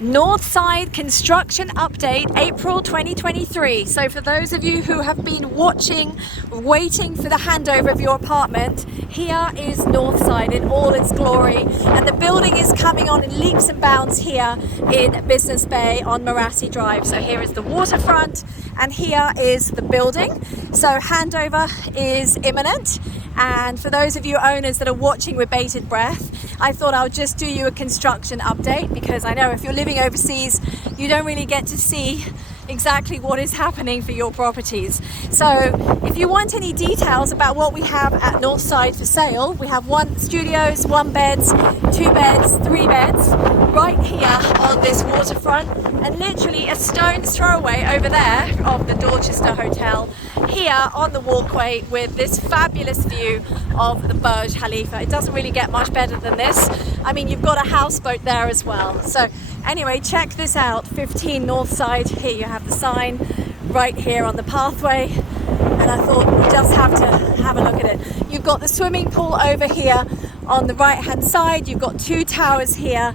Northside construction update, April 2023. So for those of you who have been watching, waiting for the handover of your apartment, here is Northside in all its glory, and the building is coming on in leaps and bounds here in Business Bay on Marina Drive. So here is the waterfront and here is the building. So handover is imminent, and for those of you owners that are watching with bated breath, I thought I would just do you a construction update, because I know if you're living overseas, you don't really get to see exactly what is happening for your properties. So if you want any details about what we have at Northside for sale, we have 1 studios, 1 beds, 2 beds, 3 beds right here on this waterfront, and literally a stone's throw away over there of the Dorchester Hotel, here on the walkway with this fabulous view of the Burj Khalifa. It doesn't really get much better than this. I mean, you've got a houseboat there as well. So anyway, check this out, 15 Northside. Here you have the sign right here on the pathway, and I thought we just have to have a look at it. You've got the swimming pool over here on the right hand side. You've got 2 towers here,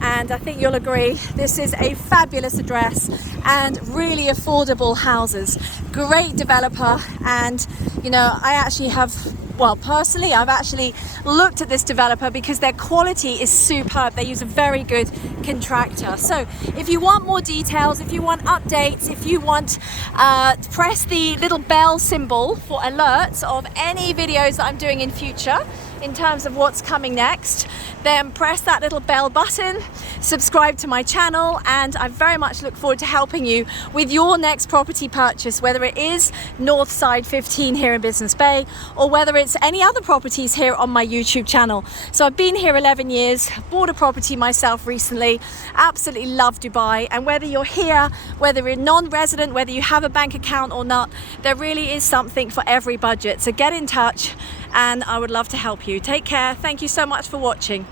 and I think you'll agree this is a fabulous address and really affordable houses. Great developer, and you know, I actually have, well, personally, I've actually looked at this developer because their quality is superb. They use a very good contractor. So if you want more details, if you want updates, if you want, press the little bell symbol for alerts of any videos that I'm doing in future in terms of what's coming next. Then press that little bell button, subscribe to my channel, and I very much look forward to helping you with your next property purchase, whether it is Northside 15 here in Business Bay or whether it's any other properties here on my YouTube channel. So I've been here 11 years, bought a property myself recently, absolutely love Dubai, and whether you're here, whether you're non-resident, whether you have a bank account or not, there really is something for every budget. So get in touch and I would love to help you. Take care. Thank you so much for watching.